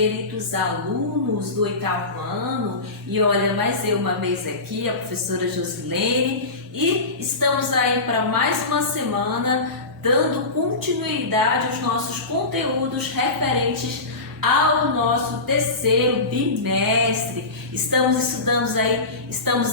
queridos alunos do 8º ano. E olha, mais eu uma vez aqui, a professora Josilene, e estamos aí para mais uma semana dando continuidade aos nossos conteúdos referentes ao nosso terceiro bimestre. Estamos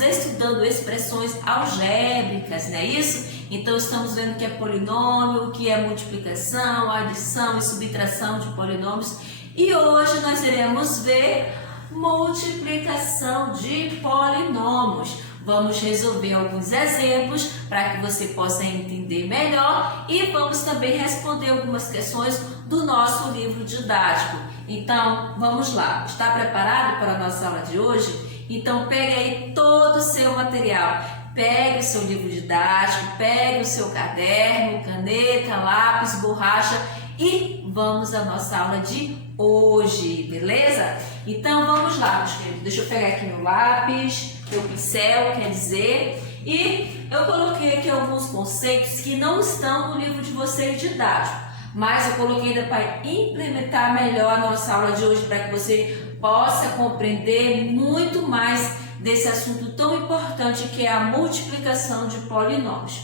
estudando expressões algébricas, não é isso? Então estamos vendo o que é polinômio, o que é multiplicação, adição e subtração de polinômios. E hoje nós iremos ver multiplicação de polinômios. Vamos resolver alguns exemplos para que você possa entender melhor e vamos também responder algumas questões do nosso livro didático. Então, vamos lá. Está preparado para a nossa aula de hoje? Então, pegue aí todo o seu material. Pegue o seu livro didático, pegue o seu caderno, caneta, lápis, borracha e vamos à nossa aula de hoje, beleza? Então, vamos lá, meus queridos. Deixa eu pegar aqui meu lápis, meu pincel, quer dizer, e eu coloquei aqui alguns conceitos que não estão no livro de vocês didático, mas eu coloquei ainda para implementar melhor a nossa aula de hoje, para que você possa compreender muito mais desse assunto tão importante que é a multiplicação de polinômios.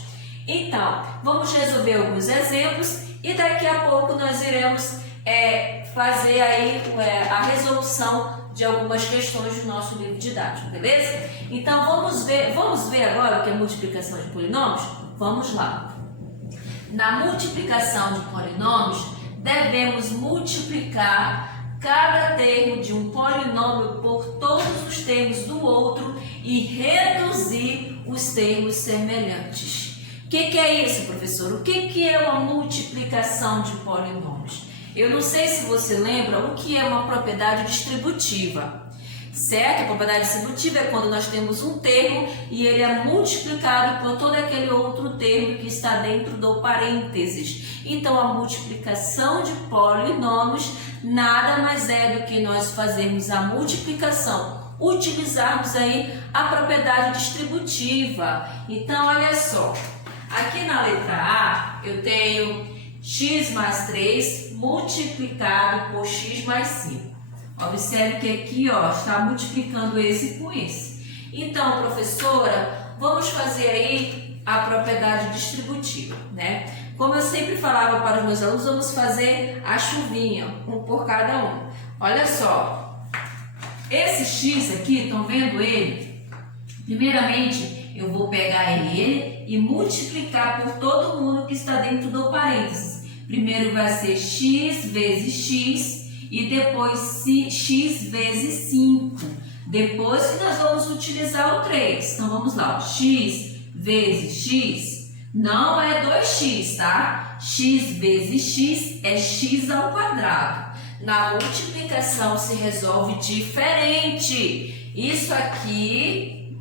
Então, vamos resolver alguns exemplos e daqui a pouco nós iremos fazer aí a resolução de algumas questões do nosso livro didático, beleza? Então, vamos ver agora o que é multiplicação de polinômios? Vamos lá. Na multiplicação de polinômios, devemos multiplicar cada termo de um polinômio por todos os termos do outro e reduzir os termos semelhantes. O que é isso, professor? O que é uma multiplicação de polinômios? Eu não sei se você lembra o que é uma propriedade distributiva, certo? A propriedade distributiva é quando nós temos um termo e ele é multiplicado por todo aquele outro termo que está dentro do parênteses. Então, a multiplicação de polinômios nada mais é do que nós fazermos a multiplicação, utilizarmos aí a propriedade distributiva. Então, olha só, aqui na letra A eu tenho x mais 3 multiplicado por x mais 5. Observe que aqui está multiplicando esse com esse. Então, professora, vamos fazer aí a propriedade distributiva, né? Como eu sempre falava para os meus alunos, vamos fazer a chuvinha, um por cada um. Olha só, esse x aqui, estão vendo ele? Primeiramente, eu vou pegar ele e multiplicar por todo mundo que está dentro do parênteses. Primeiro vai ser x vezes x e depois x vezes 5. Depois que nós vamos utilizar o 3. Então, vamos lá. X vezes x não é 2x, tá? X vezes x é x ao quadrado. Na multiplicação se resolve diferente. Isso aqui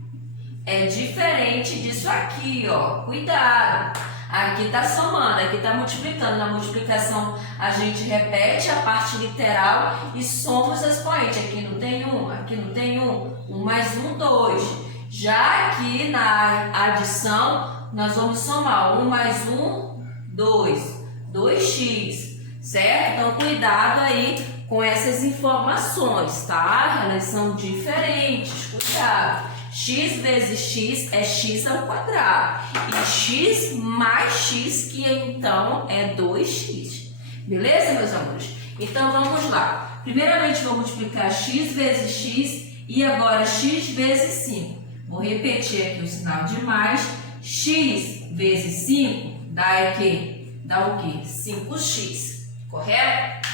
é diferente disso aqui, ó. Cuidado. Aqui está somando, aqui está multiplicando. Na multiplicação a gente repete a parte literal e soma os expoentes. Aqui não tem 1, aqui não tem 1. 1 mais 1, 2. Já aqui na adição, nós vamos somar 1 mais 1, 2. 2x, certo? Então, cuidado aí com essas informações, tá? Elas são diferentes, cuidado. X vezes x é x ao quadrado. E x mais x, que então é 2x. Beleza, meus amores? Então, vamos lá. Primeiramente, vou multiplicar x vezes x e agora x vezes 5. Vou repetir aqui o sinal de mais. X vezes 5 dá o quê? 5x, correto?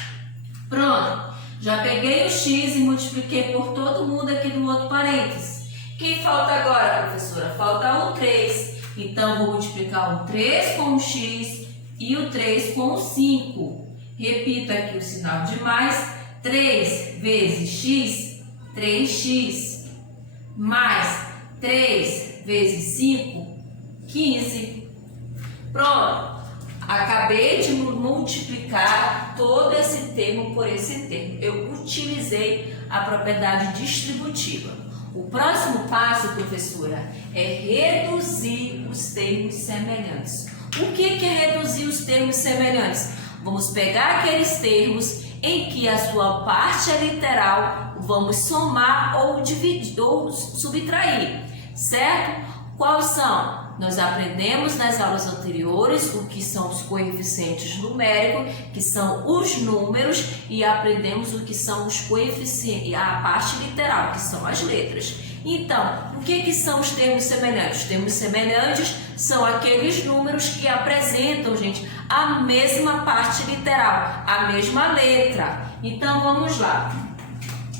Pronto. Já peguei o x e multipliquei por todo mundo aqui no outro parênteses. Quem falta agora, professora? Falta o 3. Então, vou multiplicar o 3 com o x e o 3 com o 5. Repito aqui o sinal de mais. 3 vezes x, 3x. Mais 3 vezes 5, 15. Pronto. Acabei de multiplicar todo esse termo por esse termo. Eu utilizei a propriedade distributiva. O próximo passo, professora, é reduzir os termos semelhantes. O que é reduzir os termos semelhantes? Vamos pegar aqueles termos em que a sua parte literal vamos somar ou dividir ou subtrair, certo? Quais são? Nós aprendemos nas aulas anteriores o que são os coeficientes numéricos, que são os números, e aprendemos o que são os coeficientes, a parte literal, que são as letras. Então, o que são os termos semelhantes? Os termos semelhantes são aqueles números que apresentam, gente, a mesma parte literal, a mesma letra. Então, vamos lá.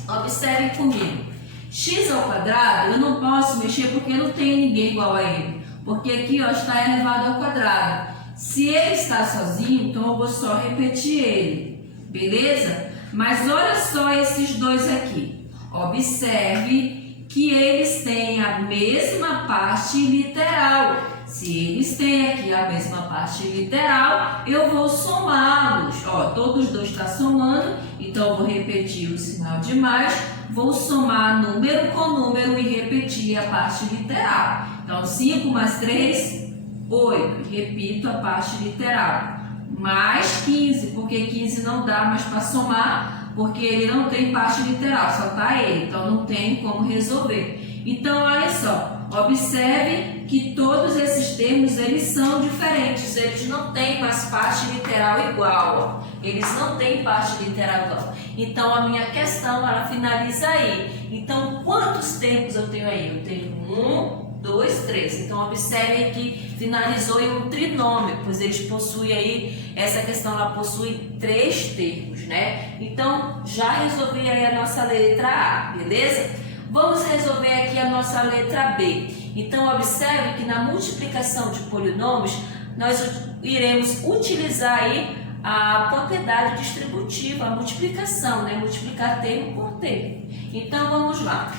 Observe comigo. X ao quadrado, eu não posso mexer porque não tem ninguém igual a ele. Porque aqui, ó, está elevado ao quadrado. Se ele está sozinho, então eu vou só repetir ele. Beleza? Mas olha só esses dois aqui. Observe que eles têm a mesma parte literal. Se eles têm aqui a mesma parte literal, eu vou somá-los. Ó, todos os dois estão somando, então eu vou repetir o sinal de mais, vou somar número com número e repetir a parte literal. Então, 5 mais 3, 8. Repito a parte literal. Mais 15, porque 15 não dá mais para somar, porque ele não tem parte literal, só está ele, então não tem como resolver. Então, olha só, observe que todos esses termos, eles são diferentes, eles não têm mais parte literal igual, ó. Eles não têm parte literal igual. Então, a minha questão, ela finaliza aí. Então, quantos termos eu tenho aí? Eu tenho 1, 2, 3. Então, observe que finalizou em um trinômio, pois eles possuem aí, essa questão ela possui 3 termos, né? Então, já resolvi aí a nossa letra A, beleza? Vamos resolver aqui a nossa letra B. Então, observe que na multiplicação de polinômios, nós iremos utilizar aí a propriedade distributiva, a multiplicação, né? Multiplicar termo por termo. Então, vamos lá.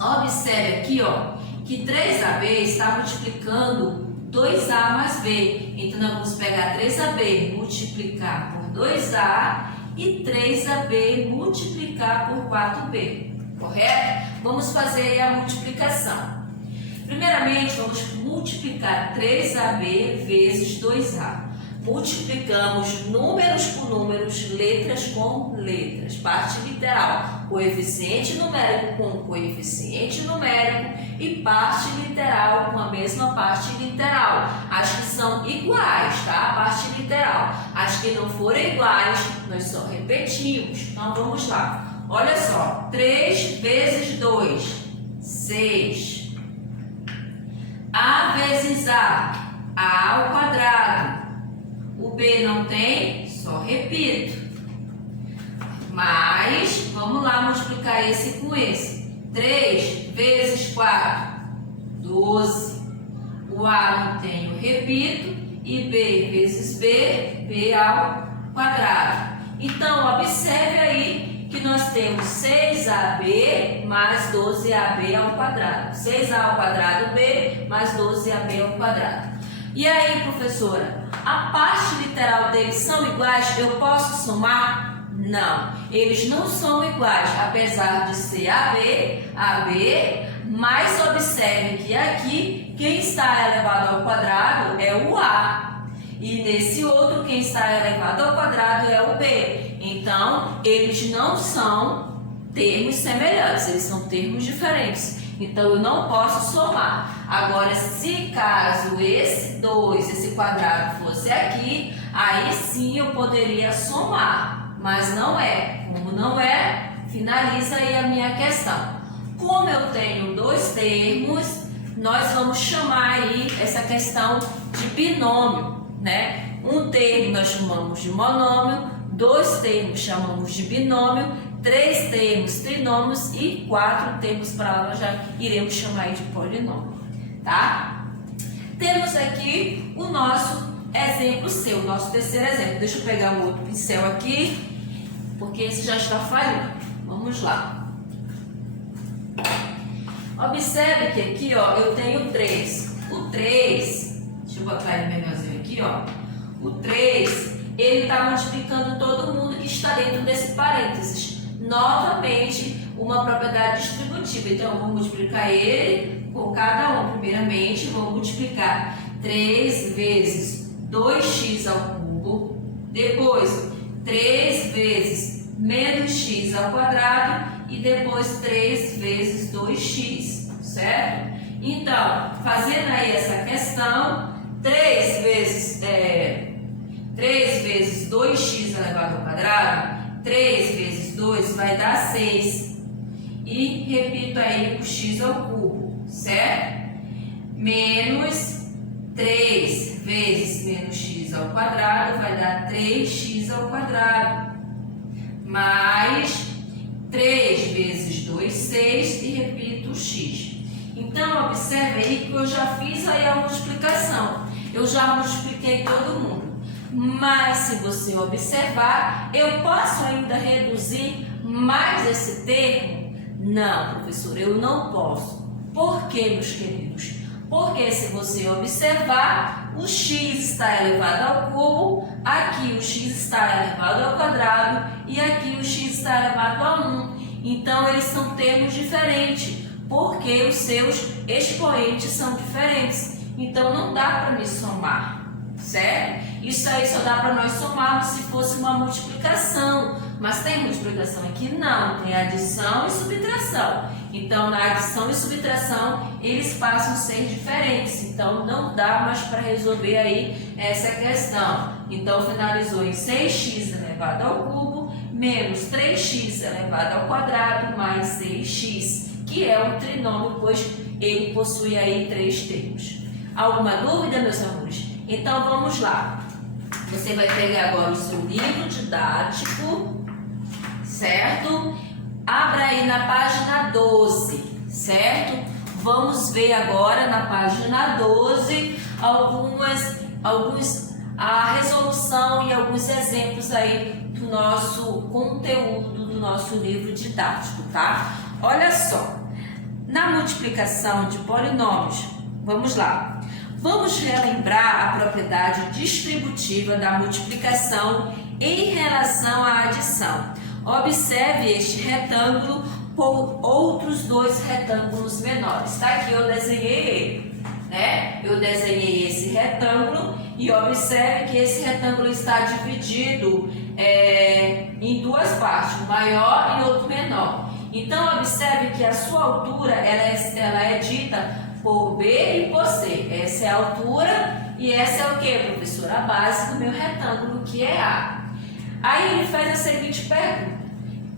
Observe aqui, ó, que 3AB está multiplicando 2A mais B. Então, nós vamos pegar 3AB, multiplicar por 2A e 3AB multiplicar por 4B. Correto? Vamos fazer a multiplicação. Primeiramente, vamos multiplicar 3AB vezes 2A. Multiplicamos números por números, letras com letras. Parte literal, coeficiente numérico com coeficiente numérico e parte literal com a mesma parte literal. As que são iguais, tá? A parte literal. As que não forem iguais, nós só repetimos. Então, vamos lá. Olha só, 3 vezes 2, 6. A vezes A ao quadrado. O B não tem, só repito. Mas, vamos lá multiplicar esse com esse. 3 vezes 4, 12. O A não tem, eu repito. E B vezes B, B ao quadrado. Então, observe aí que nós temos 6AB mais 12AB ao quadrado. 6A ao quadrado B mais 12AB ao quadrado. E aí, professora, a parte literal deles são iguais? Eu posso somar? Não, eles não são iguais, apesar de ser AB, mas observe que aqui, quem está elevado ao quadrado é o A. E nesse outro, quem está elevado ao quadrado é o B. Então, eles não são termos semelhantes, eles são termos diferentes. Então, eu não posso somar. Agora, se caso esse 2, esse quadrado fosse aqui, aí sim eu poderia somar. Mas não é. Como não é, finaliza aí a minha questão. Como eu tenho 2 termos, nós vamos chamar aí essa questão de binômio, né? Um termo nós chamamos de monômio, 2 termos chamamos de binômio, 3 termos trinômios e 4 termos para lá nós já iremos chamar de polinômio, tá? Temos aqui o nosso exemplo C, o nosso terceiro exemplo. Deixa eu pegar um outro pincel aqui, porque esse já está falhando. Vamos lá. Observe que aqui, ó, eu tenho 3. O 3, deixa eu botar ele menorzinho aqui, ó. O 3, ele está multiplicando todo mundo que está dentro desse parênteses. Novamente, uma propriedade distributiva. Então, eu vou multiplicar ele com cada um. Primeiramente, vou multiplicar 3 vezes 2x ao cubo. Depois, 3 vezes menos x ao quadrado e depois 3 vezes 2x, certo? Então, fazendo aí essa questão, 3 vezes 2x elevado ao quadrado, 3 vezes 2 vai dar 6. E repito aí o x ao cubo, certo? Menos 3 vezes menos x ao quadrado vai dar 3x ao quadrado. Mais 3 vezes 2, 6 e repito o x. Então, observe aí que eu já fiz aí a multiplicação. Eu já multipliquei todo mundo. Mas, se você observar, eu posso ainda reduzir mais esse termo? Não, professora, eu não posso. Por quê, meus queridos? Porque, se você observar, o x está elevado ao cubo, aqui o x está elevado ao quadrado e aqui o x está elevado a 1. Então, eles são termos diferentes, porque os seus expoentes são diferentes. Então, não dá para me somar, certo? Isso aí só dá para nós somarmos se fosse uma multiplicação. Mas tem multiplicação aqui? Não, tem adição e subtração. Então, na adição e subtração, eles passam a ser diferentes. Então, não dá mais para resolver aí essa questão. Então, finalizou em 6x elevado ao cubo, menos 3x elevado ao quadrado, mais 6x, que é um trinômio, pois ele possui aí 3 termos. Alguma dúvida, meus amores? Então, vamos lá. Você vai pegar agora o seu livro didático, certo? Abra aí na página 12, certo? Vamos ver agora na página 12 a resolução e alguns exemplos aí do nosso conteúdo do nosso livro didático, tá? Olha só, na multiplicação de polinômios, vamos lá. Vamos relembrar a propriedade distributiva da multiplicação em relação à adição. Observe este retângulo por outros 2 retângulos menores. Tá aqui, eu desenhei ele, né? Eu desenhei esse retângulo e observe que esse retângulo está dividido em 2 partes, um maior e outro menor. Então, observe que a sua altura ela é dita por B e por C. Essa é a altura e essa é o que, professora? A base do meu retângulo, que é A. Aí ele faz a seguinte pergunta: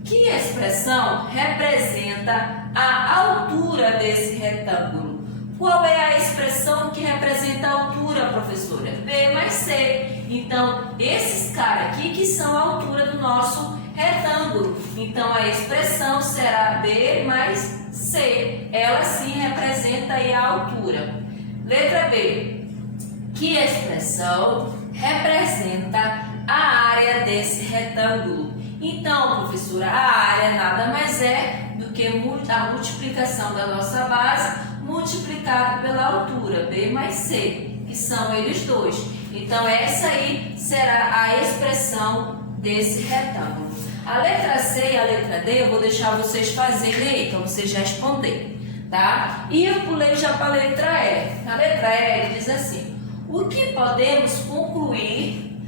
que expressão representa a altura desse retângulo? Qual é a expressão que representa a altura, professora? B mais C. Então, esses caras aqui que são a altura do nosso retângulo. Então, a expressão será B mais C. Ela sim representa aí a altura. Letra B. Que expressão representa a área desse retângulo? Então, professora, a área nada mais é do que a multiplicação da nossa base multiplicado pela altura, B mais C, que são eles dois. Então, essa aí será a expressão desse retângulo. A letra C e a letra D eu vou deixar vocês fazerem aí, então vocês responderem, tá? E eu pulei já para a letra E. Na letra E ele diz assim: o que podemos concluir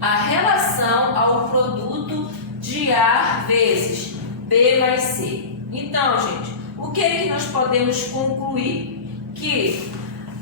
a relação ao produto de A vezes B mais C? Então, gente, o que é que nós podemos concluir? Que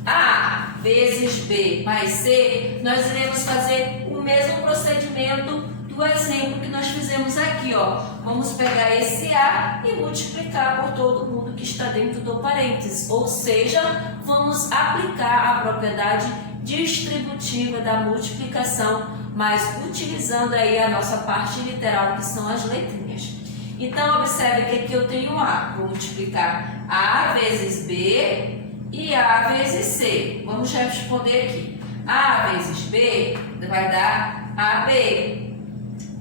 A vezes B mais C, nós iremos fazer o mesmo procedimento do exemplo que nós fizemos aqui, ó. Vamos pegar esse A e multiplicar por todo mundo que está dentro do parênteses, ou seja, vamos aplicar a propriedade distributiva da multiplicação, mas utilizando aí a nossa parte literal, que são as letrinhas. Então, observe que aqui eu tenho A, vou multiplicar A vezes B e A vezes C. Vamos responder aqui. A vezes B vai dar AB,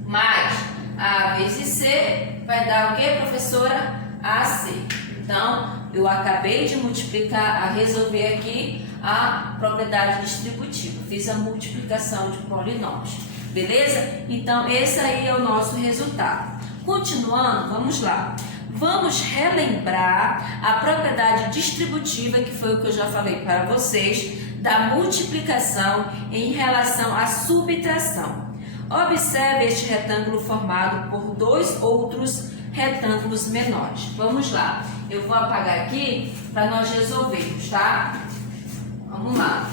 mais A vezes C vai dar o que, professora? AC. Então, eu acabei de multiplicar, a resolver aqui a propriedade distributiva. Fiz a multiplicação de polinômios. Beleza? Então, esse aí é o nosso resultado. Continuando, vamos lá. Vamos relembrar a propriedade distributiva, que foi o que eu já falei para vocês, da multiplicação em relação à subtração. Observe este retângulo formado por dois outros retângulos menores. Vamos lá. Eu vou apagar aqui para nós resolvermos, tá? Vamos lá.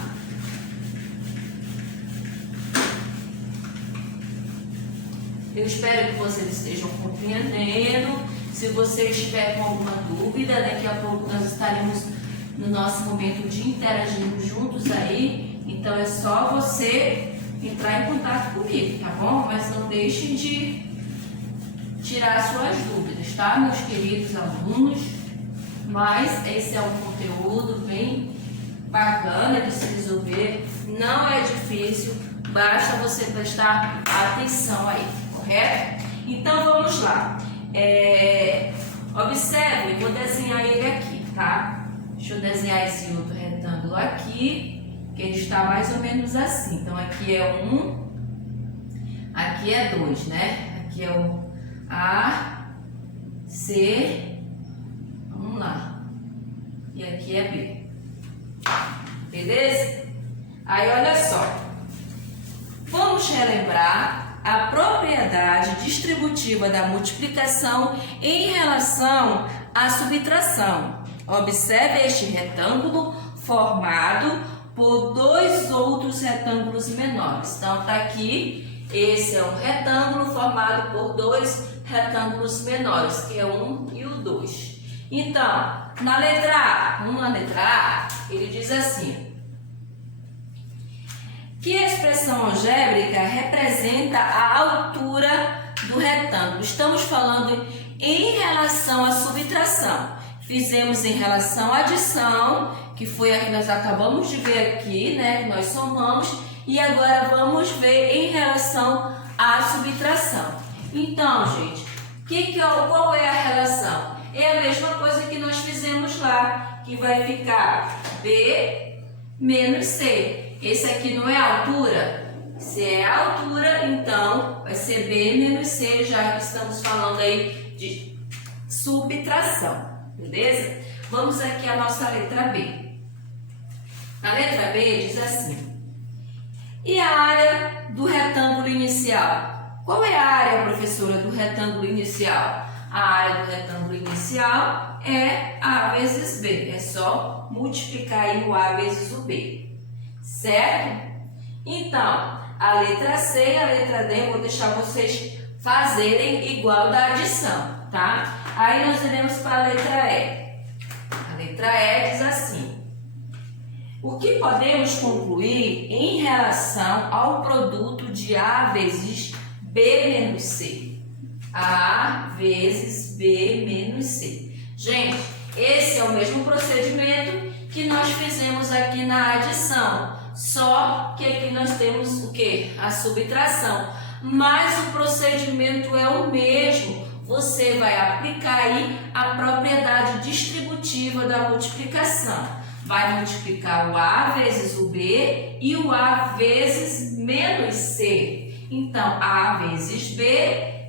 Eu espero que vocês estejam compreendendo. Se você estiver com alguma dúvida, daqui a pouco nós estaremos no nosso momento de interagirmos juntos aí. Então é só você entrar em contato comigo, tá bom? Mas não deixem de tirar suas dúvidas, tá, meus queridos alunos? Mas esse é um conteúdo bem bacana de se resolver. Não é difícil, basta você prestar atenção aí, correto? Então vamos lá. Observe, eu vou desenhar ele aqui, tá? Deixa eu desenhar esse outro retângulo aqui, que ele está mais ou menos assim. Então aqui é 1, aqui é 2, né? Aqui é o A, C, vamos lá. E aqui é B. Beleza? Aí olha só. Vamos relembrar a propriedade distributiva da multiplicação em relação à subtração. Observe este retângulo formado por dois outros retângulos menores. Então, está aqui, esse é um retângulo formado por dois retângulos menores, que é o 1 e o 2. Então, na letra A, ele diz assim: que a expressão algébrica representa a altura do retângulo. Estamos falando em relação à subtração. Fizemos em relação à adição, que foi a que nós acabamos de ver aqui, né? Que nós somamos. E agora vamos ver em relação à subtração. Então, gente, qual é a relação? É a mesma coisa que nós fizemos lá, que vai ficar B menos C. Esse aqui não é a altura? Se é a altura, então vai ser B menos C, já que estamos falando aí de subtração, beleza? Vamos aqui à nossa letra B. A letra B diz assim: e a área do retângulo inicial? Qual é a área, professora, do retângulo inicial? A área do retângulo inicial é A vezes B. É só multiplicar aí o A vezes o B. Certo? Então, a letra C e a letra D eu vou deixar vocês fazerem igual da adição, tá? Aí nós iremos para a letra E. A letra E diz assim: o que podemos concluir em relação ao produto de A vezes B menos C? A vezes B menos C. Gente, esse é o mesmo procedimento que nós fizemos aqui na adição. Só que aqui nós temos o que? A subtração. Mas o procedimento é o mesmo. Você vai aplicar aí a propriedade distributiva da multiplicação. Vai multiplicar o A vezes o B e o A vezes menos C. Então, A vezes B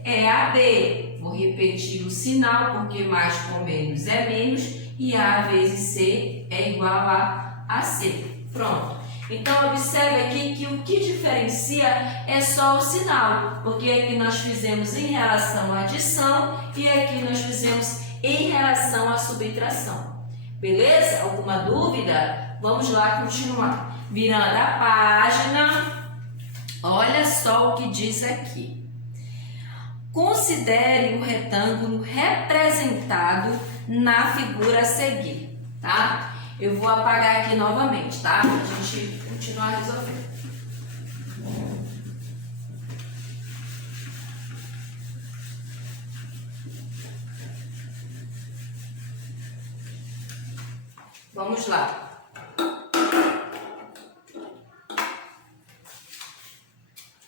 é AB. Vou repetir o sinal, porque mais com menos é menos. E A vezes C é igual a C. Pronto. Então, observe aqui que o que diferencia é só o sinal, porque aqui nós fizemos em relação à adição e aqui nós fizemos em relação à subtração. Beleza? Alguma dúvida? Vamos lá continuar. Virando a página, olha só o que diz aqui. Considere o retângulo representado na figura a seguir, tá? Eu vou apagar aqui novamente, tá? Para a gente continuar resolvendo. Vamos lá.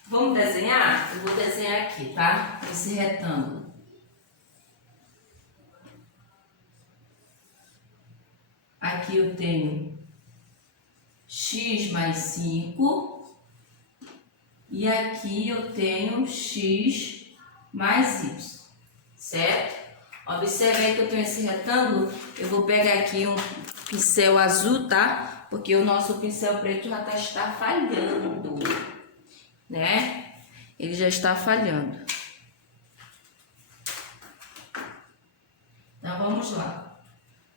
Vamos desenhar? Eu vou desenhar aqui, tá? Esse retângulo. Aqui eu tenho x mais 5 e aqui eu tenho x mais y, certo? Observe aí que eu tenho esse retângulo. Eu vou pegar aqui um pincel azul, tá? Porque o nosso pincel preto já está falhando, né? Ele já está falhando. Então, vamos lá.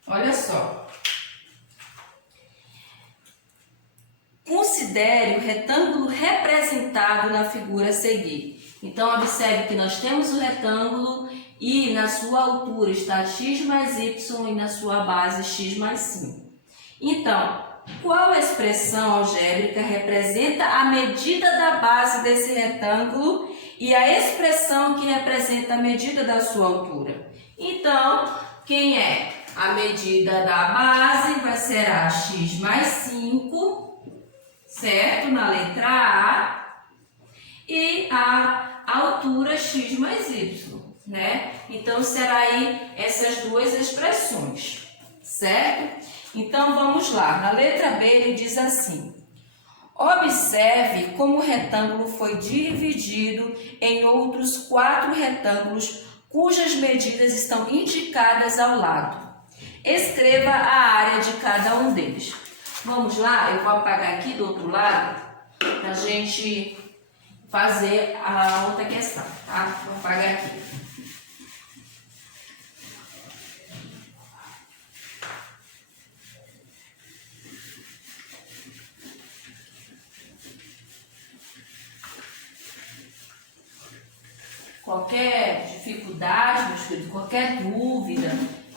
Olha só. Considere o retângulo representado na figura a seguir. Então, observe que nós temos o retângulo e na sua altura está x mais y e na sua base x mais 5. Então, qual expressão algébrica representa a medida da base desse retângulo e a expressão que representa a medida da sua altura? Então, quem é a medida da base vai ser a x mais 5, certo? Na letra A. E a altura x mais y, né? Então, será aí essas duas expressões, certo? Então, vamos lá. Na letra B, ele diz assim: observe como o retângulo foi dividido em outros 4 retângulos cujas medidas estão indicadas ao lado. Escreva a área de cada um deles. Vamos lá? Eu vou apagar aqui do outro lado para a gente fazer a outra questão, tá? Vou apagar aqui. Qualquer dificuldade, meus queridos, qualquer dúvida,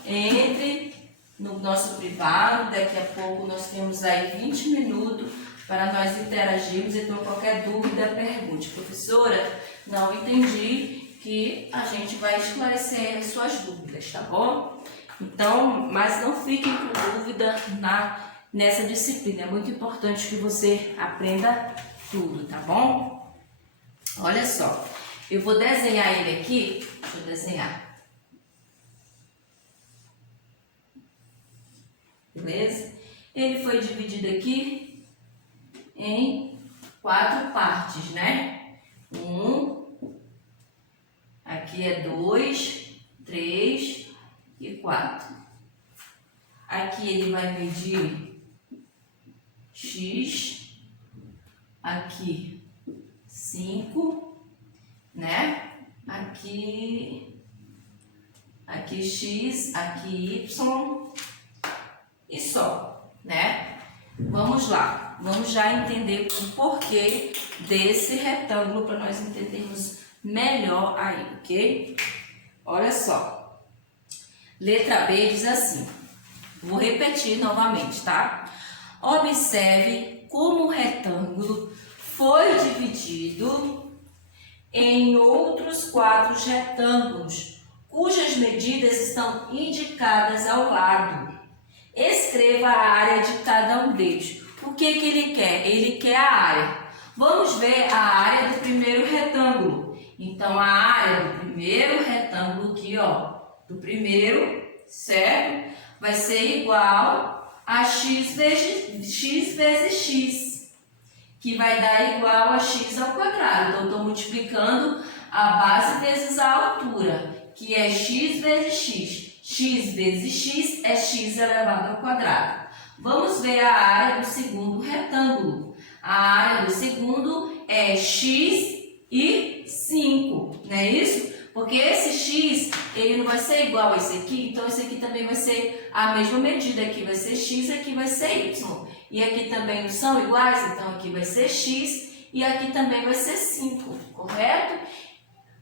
entre no nosso privado. Daqui a pouco nós temos aí 20 minutos para nós interagirmos. Então, qualquer dúvida, pergunte. Professora, não entendi, que a gente vai esclarecer as suas dúvidas, tá bom? Então, mas não fiquem com dúvida nessa disciplina. É muito importante que você aprenda tudo, tá bom? Olha só. Eu vou desenhar ele aqui. Deixa eu desenhar. Beleza? Ele foi dividido aqui em 4 partes, né? 1, aqui é 2, 3 e 4. Aqui ele vai medir x, aqui 5, né? Aqui x, aqui y e só, né? Vamos lá, vamos já entender o porquê desse retângulo para nós entendermos melhor aí, ok? Olha só, letra B diz assim, vou repetir novamente, tá? Observe como o retângulo foi dividido em outros 4 retângulos, cujas medidas estão indicadas ao lado. Escreva a área de cada um deles. O que ele quer? Ele quer a área. Vamos ver a área do primeiro retângulo. Então, a área do primeiro retângulo aqui, ó, do primeiro, certo? Vai ser igual a x vezes x, que vai dar igual a x ao quadrado. Então, estou multiplicando a base vezes a altura, que é x vezes x. X vezes x é x elevado ao quadrado. Vamos ver a área do segundo retângulo. A área do segundo é x e 5, não é isso? Porque esse x, ele não vai ser igual a esse aqui, então esse aqui também vai ser a mesma medida. Aqui vai ser x, aqui vai ser y. E aqui também não são iguais, então aqui vai ser x e aqui também vai ser 5, correto?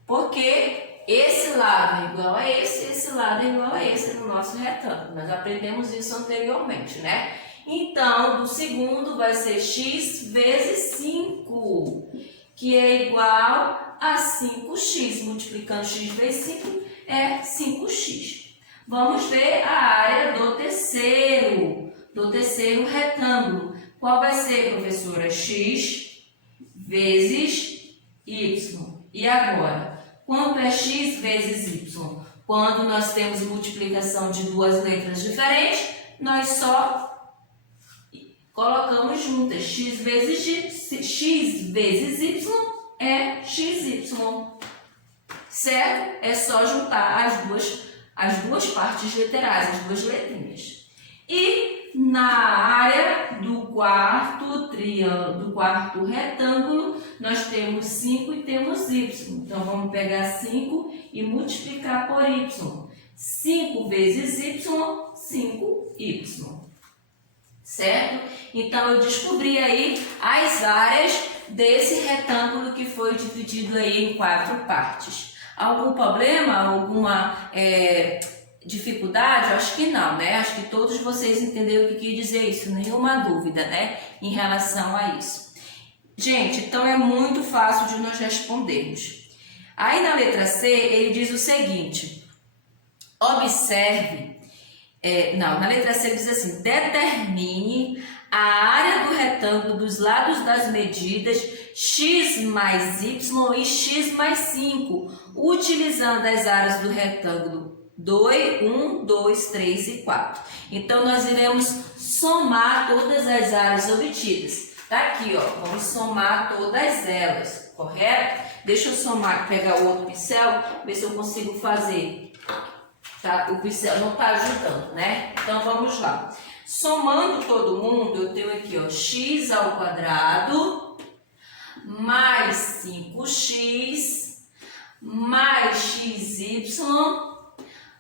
Porque esse lado é igual a esse lado é igual a esse no nosso retângulo. Nós aprendemos isso anteriormente, né? Então, do segundo vai ser x vezes 5, que é igual a 5x. Multiplicando x vezes 5 é 5x. Vamos ver a área do terceiro retângulo. Qual vai ser, professora? X vezes y. E agora? Quanto é x vezes y? Quando nós temos multiplicação de duas letras diferentes, nós só colocamos juntas. X vezes y é xy. Certo? É só juntar as duas partes literais, as duas letrinhas. E na área do quarto triângulo, do quarto retângulo, nós temos 5 e temos y. Então, vamos pegar 5 e multiplicar por y. 5 vezes y, 5y. Certo? Então, eu descobri aí as áreas desse retângulo que foi dividido aí em 4 partes. Algum problema? Alguma dificuldade? Acho que não, né? Acho que todos vocês entenderam o que quer dizer isso, nenhuma dúvida, né? Em relação a isso. Gente, então é muito fácil de nós respondermos. Aí na letra C, ele diz o seguinte: observe. Na letra C ele diz assim: determine a área do retângulo dos lados das medidas x mais y e x mais 5, utilizando as áreas do retângulo 1, 2, 3 e 4. Então, nós iremos somar todas as áreas obtidas. Tá aqui, ó, vamos somar todas elas, correto? Deixa eu somar, pegar o outro pincel, ver se eu consigo fazer. Tá? O pincel não está ajudando, né? Então, vamos lá. Somando todo mundo, eu tenho aqui, ó, x ao quadrado mais 5x mais xy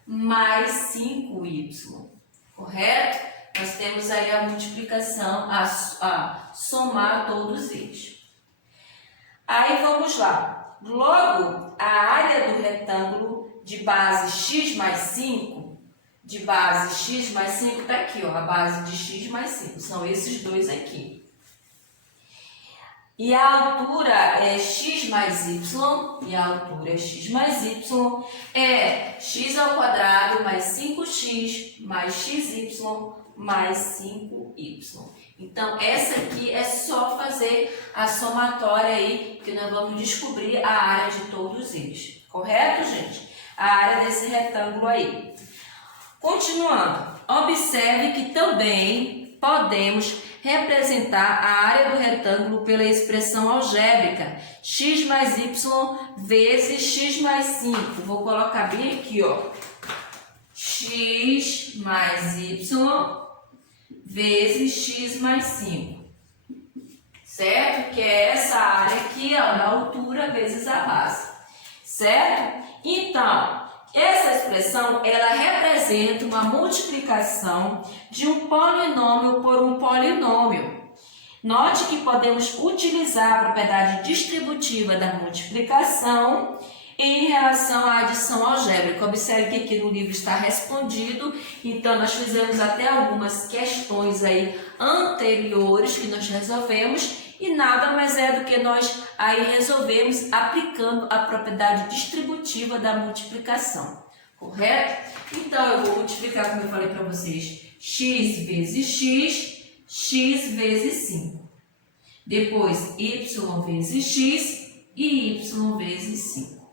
mais 5y, correto? Nós temos aí a multiplicação, a somar todos eles. Aí, vamos lá. Logo, a área do retângulo de base x mais 5, de base x mais 5, está aqui, ó, a base de x mais 5, são esses dois aqui. E a altura é x mais y, e a altura é x mais y, é x ao quadrado mais 5x mais xy mais 5y. Então, essa aqui é só fazer a somatória aí, que nós vamos descobrir a área de todos eles. Correto, gente? A área desse retângulo aí. Continuando, observe que também podemos representar a área do retângulo pela expressão algébrica x mais y vezes x mais 5. Vou colocar bem aqui, ó, x mais y vezes x mais 5, certo? Que é essa área aqui, ó, na altura vezes a base, certo? Então, essa expressão, ela representa uma multiplicação de um polinômio por um polinômio. Note que podemos utilizar a propriedade distributiva da multiplicação em relação à adição algébrica. Observe que aqui no livro está respondido, então nós fizemos até algumas questões aí anteriores que nós resolvemos e nada mais é do que nós aí resolvemos aplicando a propriedade distributiva da multiplicação, correto? Então, eu vou multiplicar, como eu falei para vocês, x vezes x, x vezes 5. Depois, y vezes x e y vezes 5.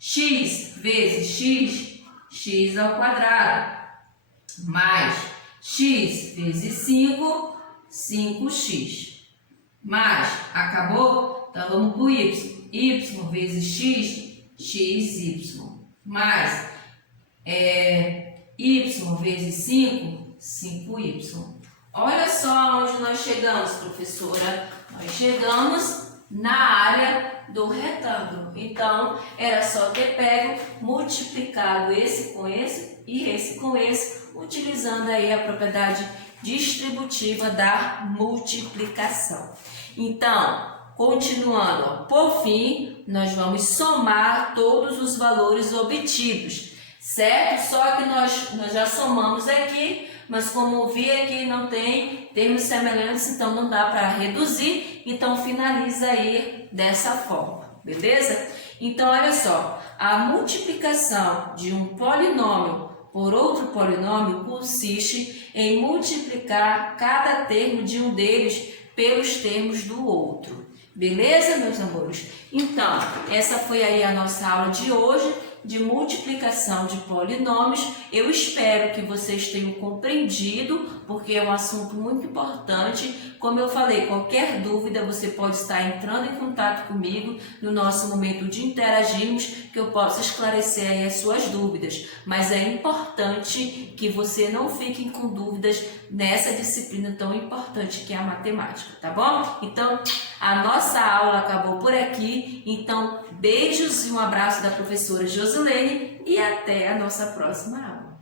X vezes x, x ao quadrado, mais x vezes 5, 5x. Mais, acabou? Então, vamos para o y. Y vezes x, xy. Mais, y vezes 5, 5y. Olha só onde nós chegamos, professora. Nós chegamos na área do retângulo. Então, era só ter pego, multiplicado esse com esse e esse com esse, utilizando aí a propriedade distributiva da multiplicação. Então, continuando, ó, por fim, nós vamos somar todos os valores obtidos, certo? Só que nós já somamos aqui, mas como vi aqui não tem termos semelhantes, então não dá para reduzir, então finaliza aí dessa forma, beleza? Então, olha só, a multiplicação de um polinômio por outro polinômio consiste em multiplicar cada termo de um deles pelos termos do outro. Beleza, meus amores? Então, essa foi aí a nossa aula de hoje. de multiplicação de polinômios. Eu espero que vocês tenham compreendido, porque é um assunto muito importante. Como eu falei, qualquer dúvida você pode estar entrando em contato comigo no nosso momento de interagirmos, que eu possa esclarecer aí as suas dúvidas. Mas é importante que você não fique com dúvidas nessa disciplina tão importante que é a matemática, tá bom? Então, a nossa aula acabou por aqui. Então, beijos e um abraço da professora Josilene e até a nossa próxima aula.